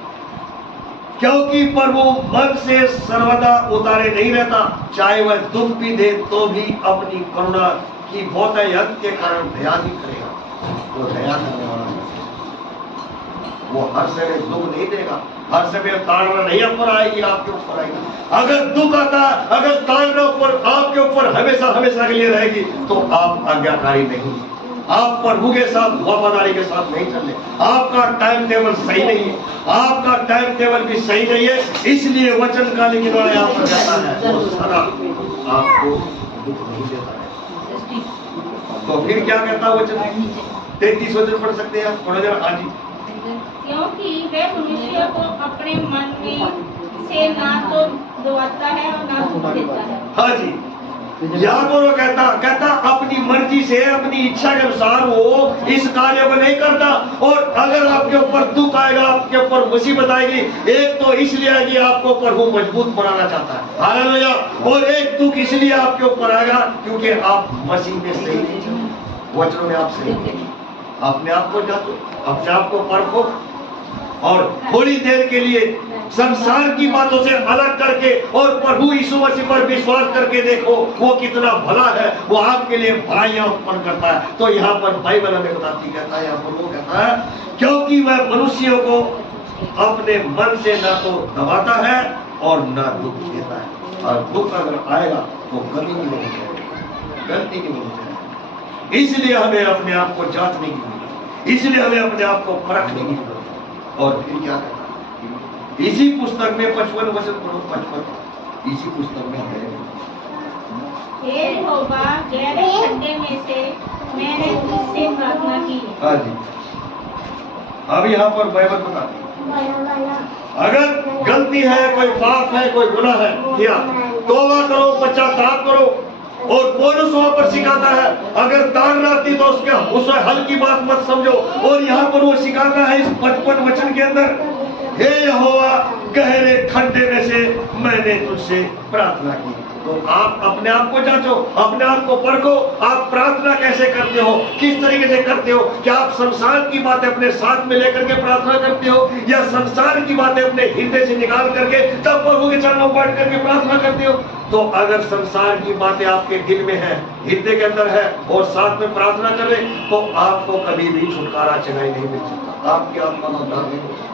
क्योंकि प्रभु मन से सर्वदा उतारे नहीं रहता, चाहे वह दुख भी दे तो भी अपनी करुणा की बहुतायत के कारण दया भी करेगा। वो दया करने वाला है, वो हर समय दुख नहीं देगा, हर समय ताड़ना नहीं ऊपर आएगी, आपके ऊपर आएगी। अगर दुख आता, अगर ताड़ना ऊपर आपके ऊपर हमेशा के लिए रहेगी, तो आप आज्ञाकारी नहीं, आप प्रभु के साथ वफादारी के साथ नहीं चल रहे, आपका टाइम टेबल सही नहीं है, आपका टाइम टेबल भी सही नहीं है, इसलिए वचन का लिखने वाला यहाँ पर कहता है वो सदा आपको दुख नहीं देता है। तो फिर क्या कहता है वचन? 33 वचन पढ़ सकते हैं आप, पढ़ो जरा। हाँ जी। क्योंकि वह मनुष्य को अपने मन में से ना तो दबाता है और ना सुख देता है। हाँ जी, यहाँ पर वो कहता अपनी मर्जी से अपनी इच्छा के अनुसार वो इस कार्य को नहीं करता। और अगर आपके ऊपर दुख आएगा, आपके ऊपर मुसीबत आएगी, एक तो इसलिए आएगी आपको प्रभु मजबूत बनाना चाहता है, हालेलुया। और एक दुख इसलिए आपके ऊपर आएगा क्योंकि आप मसीह में सही नहीं चले, वचनों में आप सही नहीं। अपने आप को जांचो, अपने आप को परखो और थोड़ी देर के लिए संसार की बातों से अलग करके और प्रभु यीशु मसीह पर विश्वास करके देखो वो कितना भला है, वो आपके लिए भलाइयां उत्पन्न करता है। तो यहाँ पर बाइबल हमें बताती, कहता है यहाँ पर वो कहता है क्योंकि वह मनुष्यों को अपने मन से ना तो दबाता है और ना दुख देता है। और दुख अगर आएगा तो गलती की वजह से, गलती की वजह से। इसलिए हमें अपने आप को जांचने की, इसलिए हमें अपने आप को परखने की। और फिर क्या करता है? इसी पुस्तक में 55 वचन पढ़ो, 55 इसी पुस्तक में है। हे यहोवा, गहरे खड्डे में से मैंने तुझसे प्रार्थना की। हाँ जी, अब यहाँ पर बाइबल बताती है अगर गलती है, कोई पाप है, कोई गुनाह है, क्या तौबा करो, पश्चाताप करो। और पौलुस वहां पर सिखाता है अगर दान रहती तो उसमें हल्की बात मत समझो। और यहाँ पर वो सिखाता है इस 55 वचन के अंदर, हे यहोवा, गहरे खड्डे में से मैंने तुझसे प्रार्थना की। तो आप अपने आप को जांचो, अपने आप को परखो, आप प्रार्थना कैसे करते हो, किस तरीके से करते हो। क्या आप संसार की बातें अपने साथ में लेकर के प्रार्थना करते हो या संसार की बातें अपने हृदय से निकाल करके तब प्रभु के चरणों में बैठ करके प्रार्थना करते हो। तो अगर संसार की बातें आपके दिल में है, हृदय के अंदर है और साथ में प्रार्थना कर रहे, तो आपको कभी भी छुटकारा चढ़ाई नहीं मिल सकता, आपकी आत्मा का उद्धार नहीं हो सकता।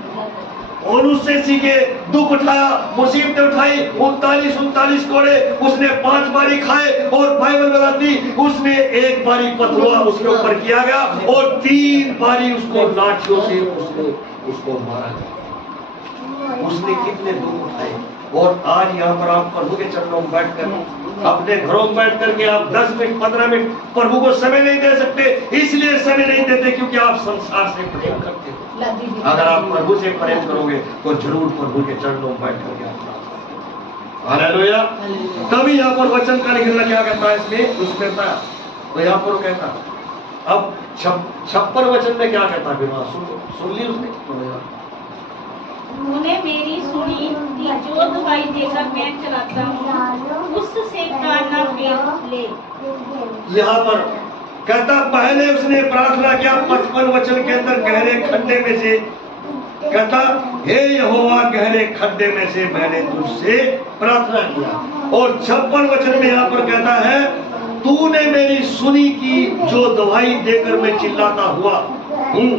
और उससे सीखे, दुख उठाया, मुसीबतें उठाई, 39 कोड़े उसने 5 बारी खाए। और बाइबल बताती उसने 1 बारी पथरुआ उसके ऊपर किया गया और 3 बारी उसको लाठियों से उसको मारा गया। उसने कितने दुख उठाए। और आज यहाँ पर आप प्रभु के चरणों में बैठ कर अपने घरों में बैठ करके आप 10 मिनट 15 मिनट प्रभु को समय नहीं दे सकते। इसलिए समय नहीं देते क्योंकि आप संसार से प्रेम करते हो। अगर आप प्रभु से प्रेम करोगे तो जरूर प्रभु के चरणों में बैठ करके आप, हालेलुया। तभी यहाँ पर वचन का लिखना क्या कहता है इसमें, उसमें तो यहाँ पर वो कहता अब 56 वचन में क्या कहता है, फिर सुन ली उसने। तूने मेरी सुनी कि जो दवाई देकर मैं चलाता हूँ उससे काना फेर ले। यहाँ पर कहता पहले उसने प्रार्थना किया 55 वचन के अंदर गहरे खड्डे में से, कहता हे यहोवा, गहरे खड्डे में से मैंने तुझसे प्रार्थना किया। और 56 वचन में यहाँ पर कहता है तूने मेरी सुनी की जो दवाई देकर मैं चिल्लाता हुआ हूँ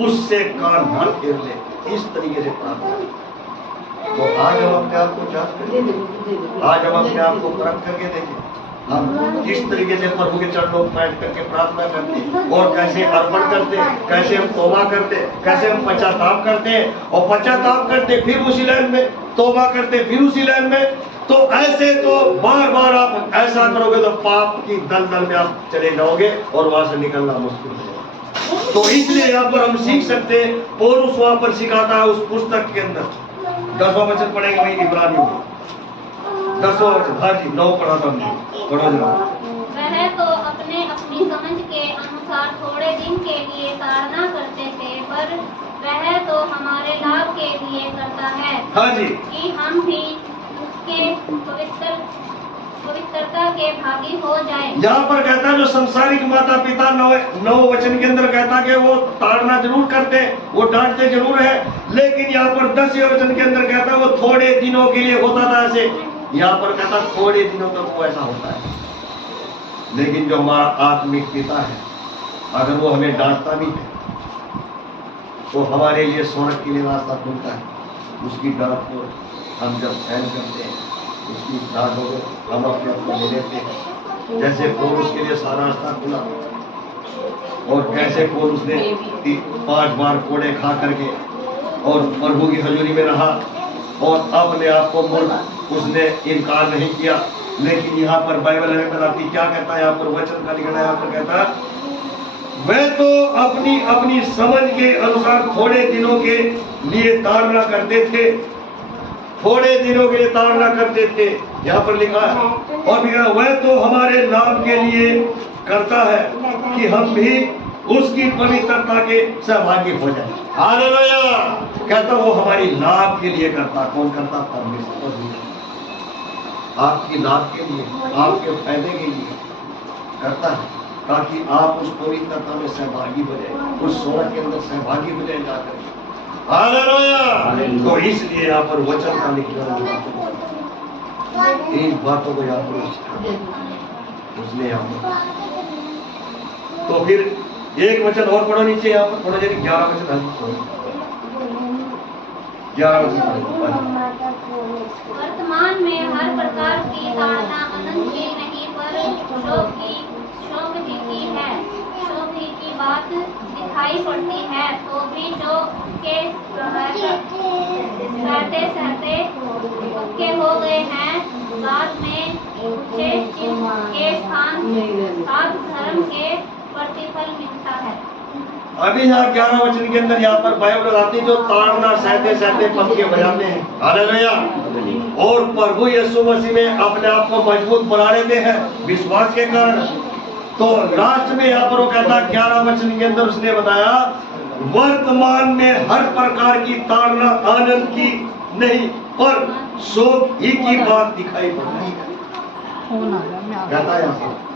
उससे कान न फेर ले। इस तरीके से प्रार्थना। तो आज हम अपने आप को जांच करें, आज हम अपने आप को परख करके देखें हम किस तरीके से प्रभु के चरणों में बैठ करके प्रार्थना करते और कैसे अर्पण करते, कैसे हम तौबा करते, कैसे हम पश्चाताप करते और पश्चाताप करते फिर उसी लाइन में, तौबा करते फिर उसी लाइन में। तो ऐसे तो बार बार आप ऐसा करोगे तो पाप की दलदल में आप चले जाओगे और वहां से निकलना मुश्किल है। तो इसलिए यहाँ पर हम सीख सकते हैं, पौलुस वहां पर सिखाता है उस पुस्तक के अंदर 10वां वचन पढ़ेंगे वही इब्रानियों में 10वां वचन। हाँ जी, 9 पढ़ा था हमने, पढ़ो जरा। वह तो अपनी समझ के अनुसार थोड़े दिन के लिए ताड़ना करते थे, पर वह तो हमारे लाभ के लिए करता है। हाँ जी, कि हम भी उसके पवित्रता के भागी हो जाए। यहाँ पर कहता है जो संसारिक माता पिता 9 वचन के अंदर कहता है कि वो ताड़ना जरूर करते, वो डांटते जरूर है, लेकिन यहाँ पर 10वें वचन के अंदर कहता है वो थोड़े दिनों के लिए होता था ऐसे। यहाँ पर कहता थोड़े दिनों तक वो ऐसा होता है, लेकिन जो हमारा आत्मिक पिता है अगर वो हमें डांटता भी है तो हमारे लिए स्वर्ग के लिए रास्ता खुलता है। उसकी डांट को हम जब सहन करते हैं, उसकी डांट को हम अपने आप को ले लेते हैं। जैसे पौलुस के लिए सारा रास्ता खुला, और कैसे पौलुस ने 5 बार कोड़े खा करके और प्रभु की हजूरी में रहा और अपने आप को मूर्ख उसने इनकार नहीं किया। लेकिन यहाँ पर बाइबल हमें बताती, क्या कहता है यहाँ पर वचन का लिखना है, यहाँ पर कहता है वे तो अपनी अपनी समझ के अनुसार थोड़े दिनों के लिए ताड़ना करते थे, थोड़े दिनों के लिए ताड़ना करते थे, यहाँ पर लिखा है। और लिखा वह तो हमारे नाम के लिए करता है कि हम भी उसकी पवित्रता के सहभागी हो जाए। हालेलुया। कहता वो हमारी लाभ के लिए करता। कौन करता? परमेश्वर। आपकी लाभ के लिए, आपके फायदे के लिए करता है, ताकि आप उस पवित्रता में सहभागी हो जाए, उस स्वर्ग के अंदर सहभागी हो जाए जाकर। हालेलुया। तो इसलिए यहाँ पर वचन का लिखना इन बातों को याद करो उसने यहाँ पर। तो फिर एक वचन और पढ़ो नीचे, यहाँ पर पढ़ो जरी 11 वचन, 11 वचन। वर्तमान में हर प्रकार की ताड़ना अनंत की नहीं पर शोक ही की है। शोक ही की बात दिखाई पड़ती है तो भी शोक के सहते पक्के हो गए हैं। बाद में ऊंचे चिन्ह के साथ धर्म के प्रतिफल मिलता है। अभी यहाँ 11 वचन के अंदर यहाँ पर बाइबल बताती है जो ताड़ना सहते सहते पक्के हो जाते हैं। हालेलुया। और प्रभु यीशु मसीह में अपने आप को मजबूत बना लेते हैं विश्वास के कारण। तो लास्ट में यहाँ पर वो कहता 11 वचन के अंदर उसने बताया वर्तमान में हर प्रकार की ताड़ना आनंद की नहीं पर शोक ही की बात दिखाई पड़ती है। कहता है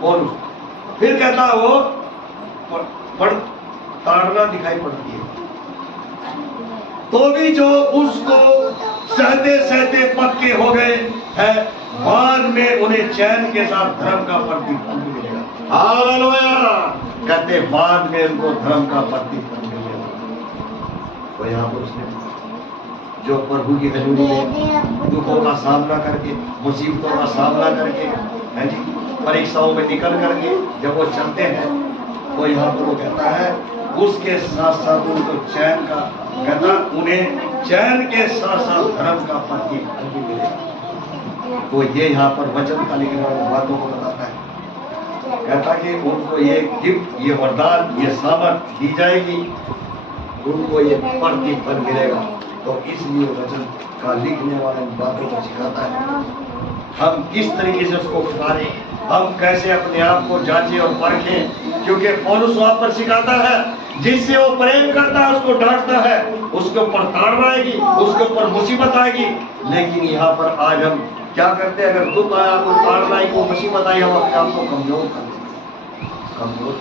और फिर कहता वो ताड़ना दिखाई पड़ती है तो भी जो उसको सहते सहते पक्के हो गए हैं बाद में उन्हें चैन के साथ धर्म का प्रतिफल मिलेगा। हालेलुया। कहते बाद में उनको धर्म का प्रतिफल मिलेगा। तो यहाँ पर उसने जो प्रभु की हजूरी में दुखों का सामना करके, मुसीबतों का सामना करके, है जी, परीक्षाओं में निकल करके जब वो चलते हैं तो यहाँ पर वो कहता है उसके साथ साथ उनको चैन का, कहता उन्हें चैन के साथ साथ धर्म का प्रतिफल भी मिलेगा। तो ये यहाँ पर वचन का लिखने वाली बातों को बताता है। कहता कि उनको ये गिफ्ट, ये वरदान, ये सामर्थ दी जाएगी, उनको ये प्रतिफल मिलेगा। तो इसलिए वचन का लिखने वाले बातों को सिखाता है हम किस तरीके से उसको पुकारें, हम कैसे अपने आप को जांचें और परखें। क्योंकि पौलुस वहां पर सिखाता है जिससे वो प्रेम करता है उसको डांटता है, उसके ऊपर ताड़ना आएगी, उसके ऊपर मुसीबत आएगी। लेकिन यहाँ पर आज हम क्या करते हैं? अगर दुख आया, कोई ताड़ना आई, कोई मुसीबत आई, हम अपने आप को कमजोर कर देते।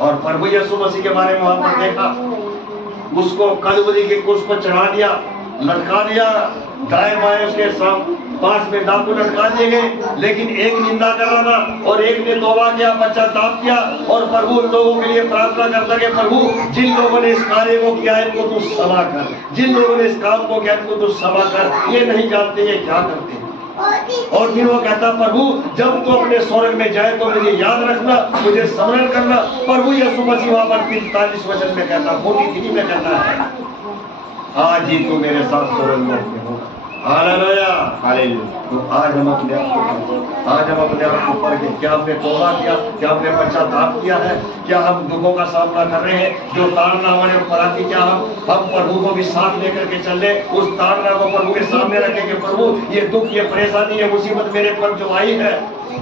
और प्रभु यीशु मसीह के बारे में वहां पर देखा, उसको कलवरी के क्रूस पर चढ़ा दिया, लटका दिया, दाएं बाएं उसके पास में डाकू लटका दिए गए। लेकिन एक निंदा कर रहा था और एक ने तौबा किया, पश्चाताप किया और प्रभु लोगों के लिए प्रार्थना करता कि प्रभु जिन लोगों ने इस कार्य को किया इनको तू क्षमा कर, जिन लोगों ने इस काम को किया इनको तू क्षमा कर, ये नहीं जानते ये क्या करते हैं। और फिर वो कहता प्रभु जब तू अपने स्वर्ग में जाए तो मुझे याद रखना, मुझे स्मरण करना। प्रभु यीशु मसीह वहां पर 45 वचन में कहता, 43 में कहता है आज ही तू मेरे साथ स्वर्ग में होगा। हालेलुया। हालेलुया। तो आज हम अपने आप को परखें, क्या हमने तौबा किया, क्या हमने पश्चाताप किया है, क्या हम दुखों का सामना कर रहे हैं जो ताड़ना हमारे ऊपर आती, क्या हम प्रभु को भी साथ लेकर के चल रहे, उस ताड़ना को प्रभु के सामने रखें कि प्रभु ये दुख, ये परेशानी, ये मुसीबत मेरे पर जो आई है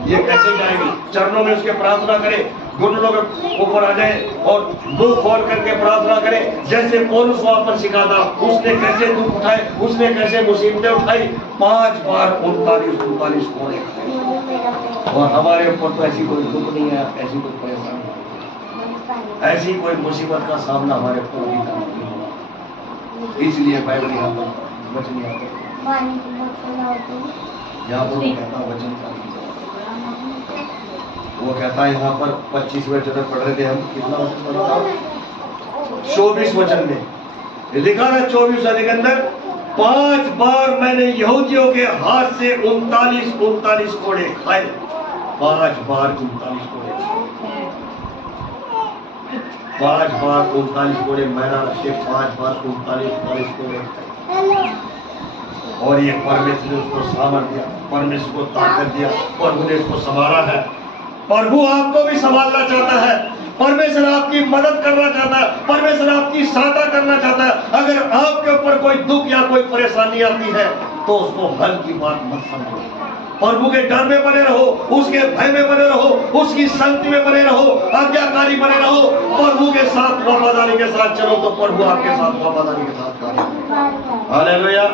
ये कैसे जाएगी। चरणों में उसके प्रार्थना करें, घुटनों के ऊपर आ जाए और मुंह खोल करके प्रार्थना करें। जैसे पौलुस वहां पर सिखाता, उसने कैसे दुख उठाए, उसने कैसे मुसीबतें उठाई, 5 बार 39 कोड़े खाए। और हमारे ऊपर तो ऐसी कोई दुख नहीं है, ऐसी कोई परेशानी नहीं, ऐसी कोई मुसीबत का सामना हमारे ऊपर नहीं करना। इसलिए बाइबल यहाँ पर वचन यहाँ पर कहता वचन का, वो कहता है यहाँ पर 25 वचन पढ़ रहे थे हम, कितना वचन पढ़ा था? 24 वचन में लिखा है, 24 वचन के अंदर 5 बार मैंने यहूदियों के हाथ से 39 कोड़े खाए। 5 बार 39 कोड़े। 5 बार 39 कोड़े मैदा रखे, 5 बार 39 कोड़े खाए। और ये परमेश्वर ने उसको सामर्थ दिया, परमेश्वर को ताकत दिया, प्रभु ने उसको संभाला है। प्रभु आपको भी संभालना चाहता है, परमेश्वर आपकी मदद करना चाहता है, परमेश्वर आपकी सहायता करना चाहता है। अगर आपके ऊपर कोई दुख या कोई परेशानी आती है तो उसको हल की बात मत समझो, प्रभु के डर में बने रहो, उसके भय में बने रहो, उसकी संगति में बने रहो, आज्ञाकारी बने रहो, प्रभु के साथ वफादारी के साथ चलो तो प्रभु आपके साथ वफादारी के साथ कार्य करेगा। Hallelujah,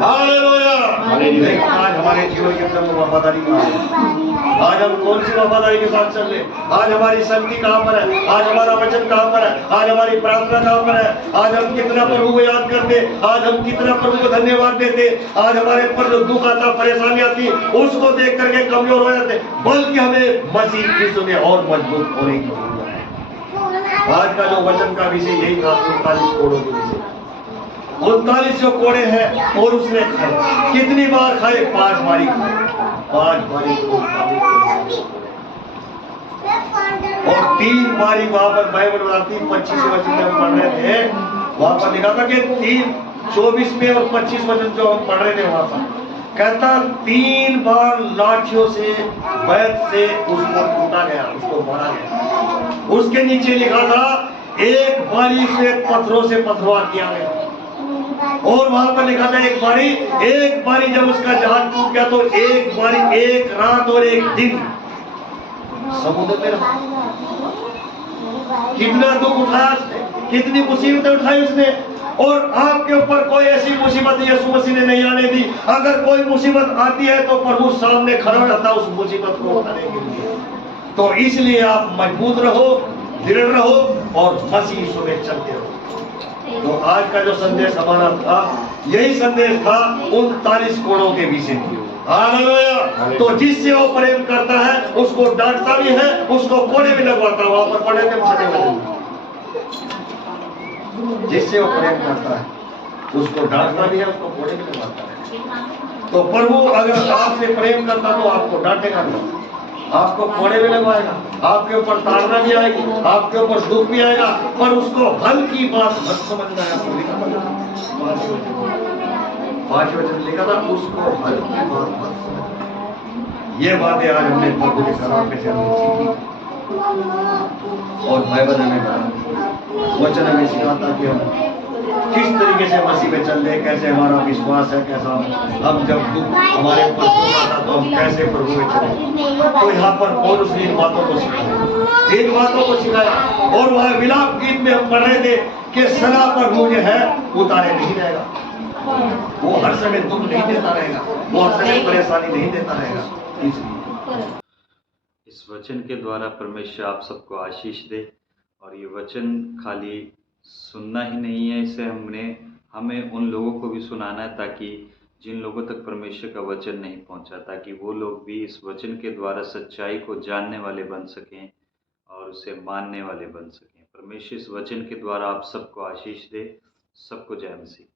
hallelujah. लेकिन आज हमारे जीवन के अंदर वफादारी कहाँ है? आज हम कौन सी वफादारी के साथ चल रहे? आज हमारी संगति कहाँ पर है? आज हमारा वचन कहाँ पर है? आज हमारी प्रार्थना कहाँ पर है? आज हम कितना प्रभु को याद करते, आज हम कितना प्रभु को धन्यवाद देते, आज हमारे पर जो दुख आता, परेशानी आती, उसको देख करके कमजोर हो जाते, बल्कि हमें मसीह यीशु में और मजबूत होने की जरूरत है। आज का जो वचन का विषय यही था, 39 कोड़ों के विषय। 39 जो कोड़े हैं और उसने खाए, कितनी बार खाए? 5 बारी खाए, 5 बारी। और 3 बारी वहां पर बाइबल बताती, 25 वचन जब पढ़ रहे थे वहां पर लिखा था कि 24 में और 25 वचन जो हम पढ़ रहे थे वहां पर कहता 3 बार लाठियों से, बैत से उसको टूटा गया, उसको मारा गया। उसके नीचे लिखा था 1 बारी से पत्थरों से पथरवा किया गया। और वहां पर लिखा था एक बारी जब उसका जहाज टूट गया तो 1 बारी, 1 रात और 1 दिन समुद्र में रहा। कितना दुख उठाया उसने, कितनी मुसीबतें उठाई उसने। और आपके ऊपर कोई ऐसी मुसीबत यीशु मसीह ने नहीं आने दी। अगर कोई मुसीबत आती है तो प्रभु सामने खड़ा रहता उस मुसीबत को उठाने के लिए। तो इसलिए आप मजबूत रहो, दृढ़ रहो और मसीह यीशु में चलते रहो। तो आज का जो संदेश हमारा था, यही संदेश था 39 कोड़ों के विषय में। हालेलुया। तो जिससे वो प्रेम करता है उसको डांटता भी है, उसको कोड़े भी लगवाता। वहां पर पढ़े थे 6 वचन, जिससे वो प्रेम करता है उसको डांटता भी है, उसको कोड़े भी लगवाता है। तो प्रभु अगर आपसे प्रेम करता तो आपको डांटेगा नहीं, आपको कोड़े भी लगवाएगा, आपके ऊपर ताड़ना भी आएगी, आपके ऊपर दुख भी आएगा, पर उसको हल की बात मत समझना है। आपको लिखा था 5 वचन लिखा था, उसको हल की बात मत समझना। ये बातें आज हमने प्रभु के कलाम से सीखी और बाइबल हमें वचन हमें सिखाता कि हम किस तरीके से मसीह में चल रहे, कैसे हमारा विश्वास है, कैसा हम जब दुख हमारे ऊपर आता तो हम कैसे प्रभु में चले। तो यहाँ पर पौलुस ने इन बातों को सिखाया, इन बातों को सिखाया। और वह विलाप गीत में हम पढ़ रहे थे कि सदा प्रभु जो है उतारे नहीं रहेगा, वो हर समय दुख नहीं देता रहेगा, वो हर समय परेशानी नहीं देता रहेगा। इसलिए इस वचन के द्वारा परमेश्वर आप सबको आशीष दे। और ये वचन खाली सुनना ही नहीं है, इसे हमें उन लोगों को भी सुनाना है ताकि जिन लोगों तक परमेश्वर का वचन नहीं पहुंचा, ताकि वो लोग भी इस वचन के द्वारा सच्चाई को जानने वाले बन सकें और उसे मानने वाले बन सकें। परमेश्वर इस वचन के द्वारा आप सबको आशीष दे। सबको जय मसीह।